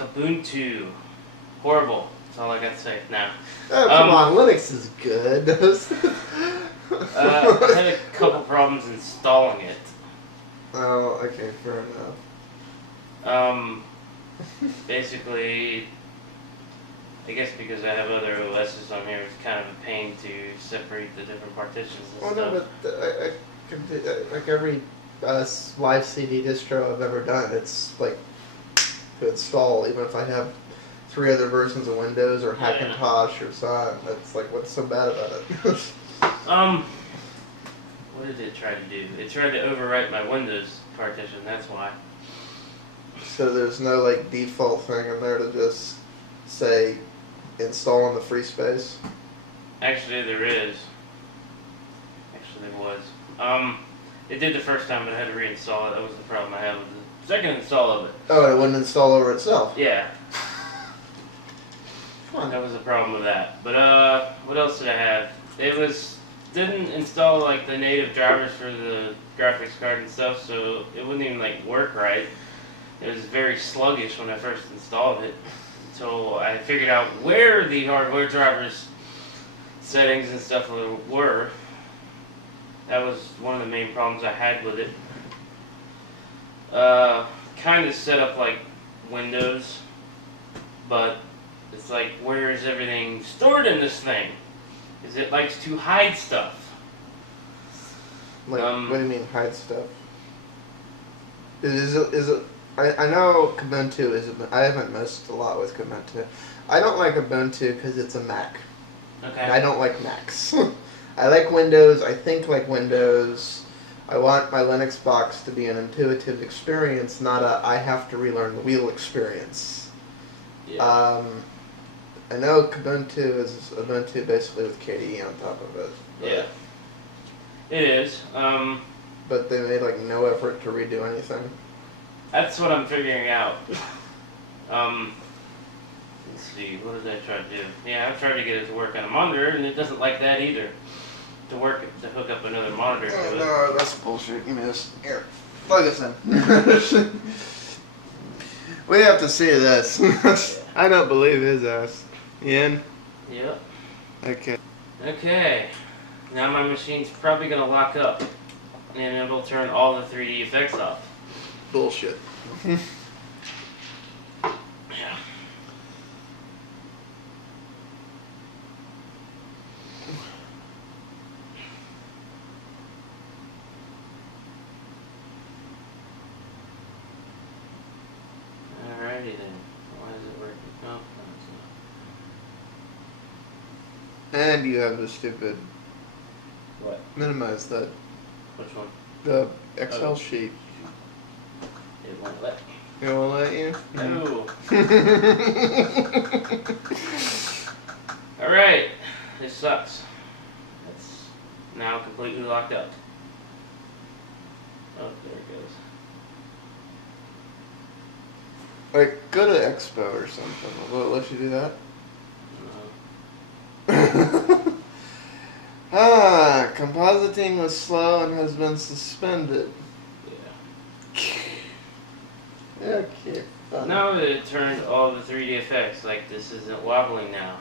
Kubuntu. Horrible. That's all I got to say now. Oh, come on, Linux is good. I had a couple problems installing it. Oh, okay, fair enough. Basically, I guess because I have other OSs on here, it's kind of a pain to separate the different partitions and stuff. No, but I can do, like every live CD distro I've ever done, it's like to install, even if I have 3 other versions of Windows or Hackintosh or Sun. That's like, what's so bad about it? What did it try to do? It tried to overwrite my Windows partition, that's why. So there's no like default thing in there to just say install in the free space? Actually there is. Actually there was. It did the first time, but I had to reinstall it. That was the problem I had with the second install of it. Oh, it wouldn't install over itself? Yeah. Fun. That was the problem with that. But what else did I have? It didn't install like the native drivers for the graphics card and stuff, so it wouldn't even like work right. It was very sluggish when I first installed it, until I figured out where the hardware drivers settings and stuff were. That was one of the main problems I had with it. Kind of set up like Windows, but it's like, where is everything stored in this thing? Because it likes to hide stuff. Like, what do you mean hide stuff? Is it? I know Kubuntu is. I haven't messed a lot with Kubuntu. I don't like Ubuntu because it's a Mac. Okay. And I don't like Macs. I like Windows. I think like Windows. I want my Linux box to be an intuitive experience, not a I have to relearn the wheel experience. Yeah. I know Kubuntu is Ubuntu basically with KDE on top of it. Yeah. It is. But they made like no effort to redo anything. That's what I'm figuring out. Let's see, what did I try to do? Yeah, I've tried to get it to work on a monitor, and it doesn't like that either. To hook up another monitor to it. No, that's bullshit. Give me this. Here, plug this in. We have to see this. I don't believe his ass. Ian? Yep. Okay. Okay. Now my machine's probably going to lock up, and it'll turn all the 3D effects off. Bullshit. Yeah. Alrighty then. Why is it working? Oh, no, it's not. And you have the stupid. What? Minimize that. Which one? The Excel sheet. It won't let me. It won't let you? No. Alright. This sucks. It's now completely locked up. Oh, there it goes. Like, go to Expo or something. Will it let you do that? Compositing was slow and has been suspended. Yeah. Okay. Fun. Now that it turned all the 3D effects, like this isn't wobbling now.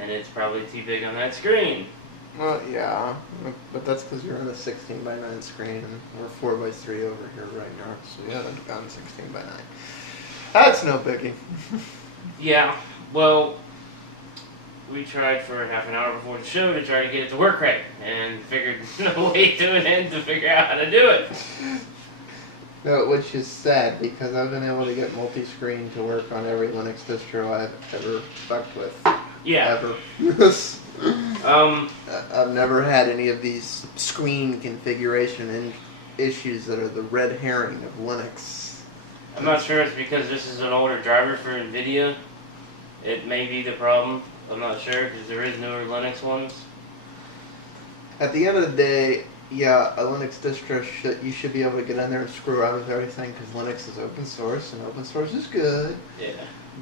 And it's probably too big on that screen. Well, yeah. But that's because you're on a 16:9 screen and we're 4:3 over here right now. So we haven't gone 16:9. That's no biggie. Yeah, well, we tried for half an hour before the show to try to get it to work right, and figured no way to an end to figure out how to do it. No, which is sad because I've been able to get multi-screen to work on every Linux distro I've ever fucked with. Yeah. Ever. I've never had any of these screen configuration issues that are the red herring of Linux. I'm not sure it's because this is an older driver for NVIDIA. It may be the problem. I'm not sure because there is newer Linux ones. At the end of the day, yeah, a Linux distro you should be able to get in there and screw around with everything because Linux is open source and open source is good. Yeah.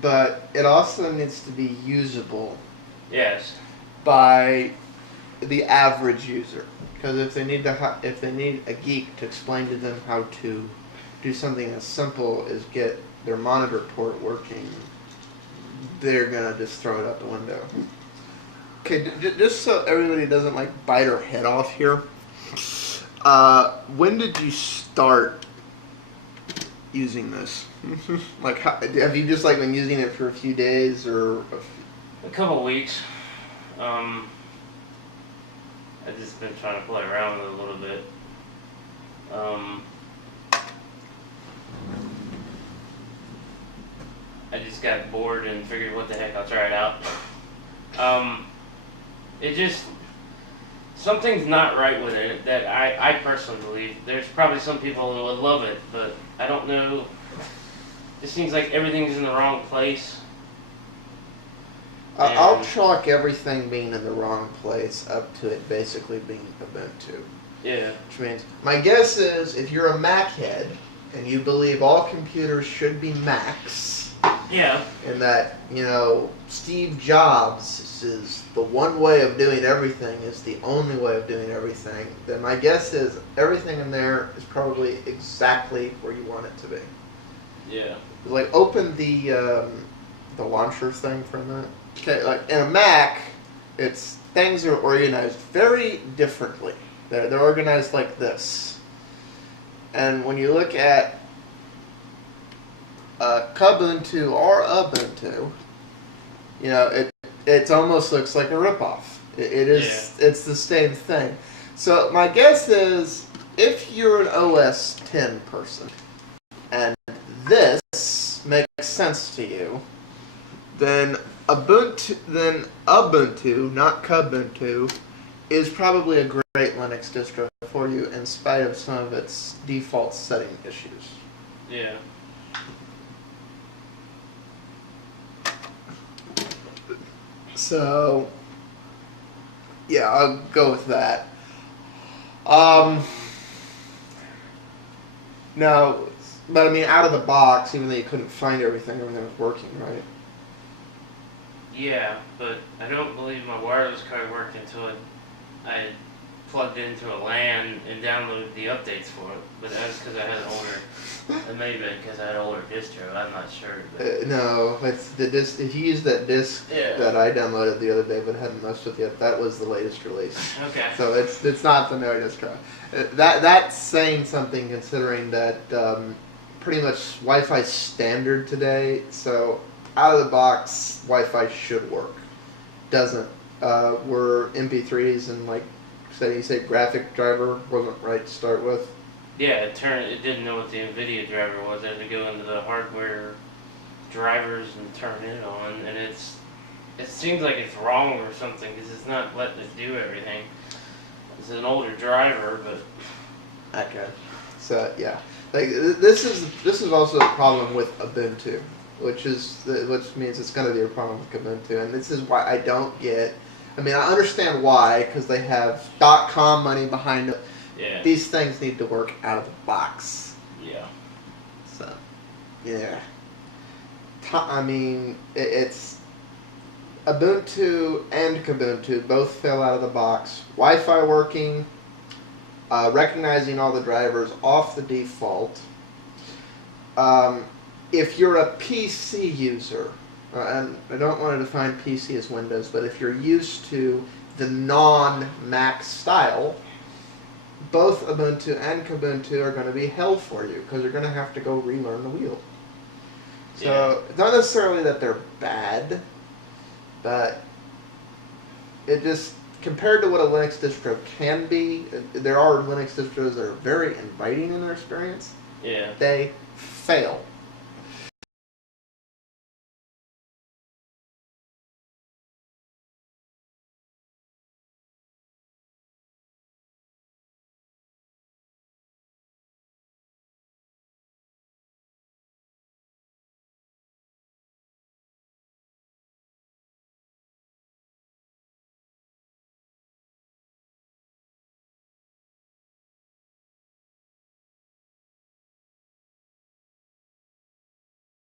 But it also needs to be usable. Yes. By the average user, because if they need a geek to explain to them how to do something as simple as get their monitor port working, they're gonna just throw it out the window. Okay, just so everybody doesn't like bite our head off here. When did you start using this? Like, have you just like been using it for a few days or? A couple weeks. I've just been trying to play around with it a little bit. I just got bored and figured, what the heck, I'll try it out. It just, something's not right with it that I personally believe. There's probably some people who would love it, but I don't know. It seems like everything's in the wrong place. I'll chalk everything being in the wrong place up to it basically being Ubuntu. Yeah. Which means, my guess is, if you're a Mac head and you believe all computers should be Macs, yeah, and that, you know, Steve Jobs is the one way of doing everything, is the only way of doing everything, then my guess is everything in there is probably exactly where you want it to be. Yeah. Like, open the launcher thing for a minute. Okay, like in a Mac, things are organized very differently. They're organized like this. And when you look at Kubuntu or Ubuntu, you know, it almost looks like a ripoff. It's the same thing. So my guess is, if you're an OS 10 person and this makes sense to you, then Ubuntu, not Kubuntu, is probably a great Linux distro for you in spite of some of its default setting issues. Yeah. So, yeah, I'll go with that. No, but I mean, out of the box, even though you couldn't find everything was working, right? Yeah, but I don't believe my wireless card worked until I plugged it into a LAN and downloaded the updates for it. But that's because I had an older. It may have been because I had an older distro. I'm not sure. No, it's the disc. If you use that disc that I downloaded the other day but hadn't messed with yet, that was the latest release. Okay. So it's not the newer distro. That's saying something, considering that pretty much Wi-Fi standard today. So out of the box, Wi-Fi should work. Doesn't. Were MP3s and like you say graphic driver wasn't right to start with. Yeah, it didn't know what the NVIDIA driver was. I had to go into the hardware drivers and turn it on, and it seems like it's wrong or something because it's not letting it do everything. It's an older driver, but okay. So yeah, like this is also a problem with Ubuntu, which means it's going to be a problem with Kubuntu, and this is why I don't get. I mean, I understand why, because they have .com money behind it. yeah. These things need to work out of the box. Yeah. So, yeah. I mean, it's Ubuntu and Kubuntu both fell out of the box. Wi-Fi working, recognizing all the drivers off the default. If you're a PC user, and I don't want to define PC as Windows, but if you're used to the non-Mac style, both Ubuntu and Kubuntu are going to be hell for you, because you're going to have to go relearn the wheel. So, it's not necessarily that they're bad, but it just, compared to what a Linux distro can be, there are Linux distros that are very inviting in their experience. Yeah. They fail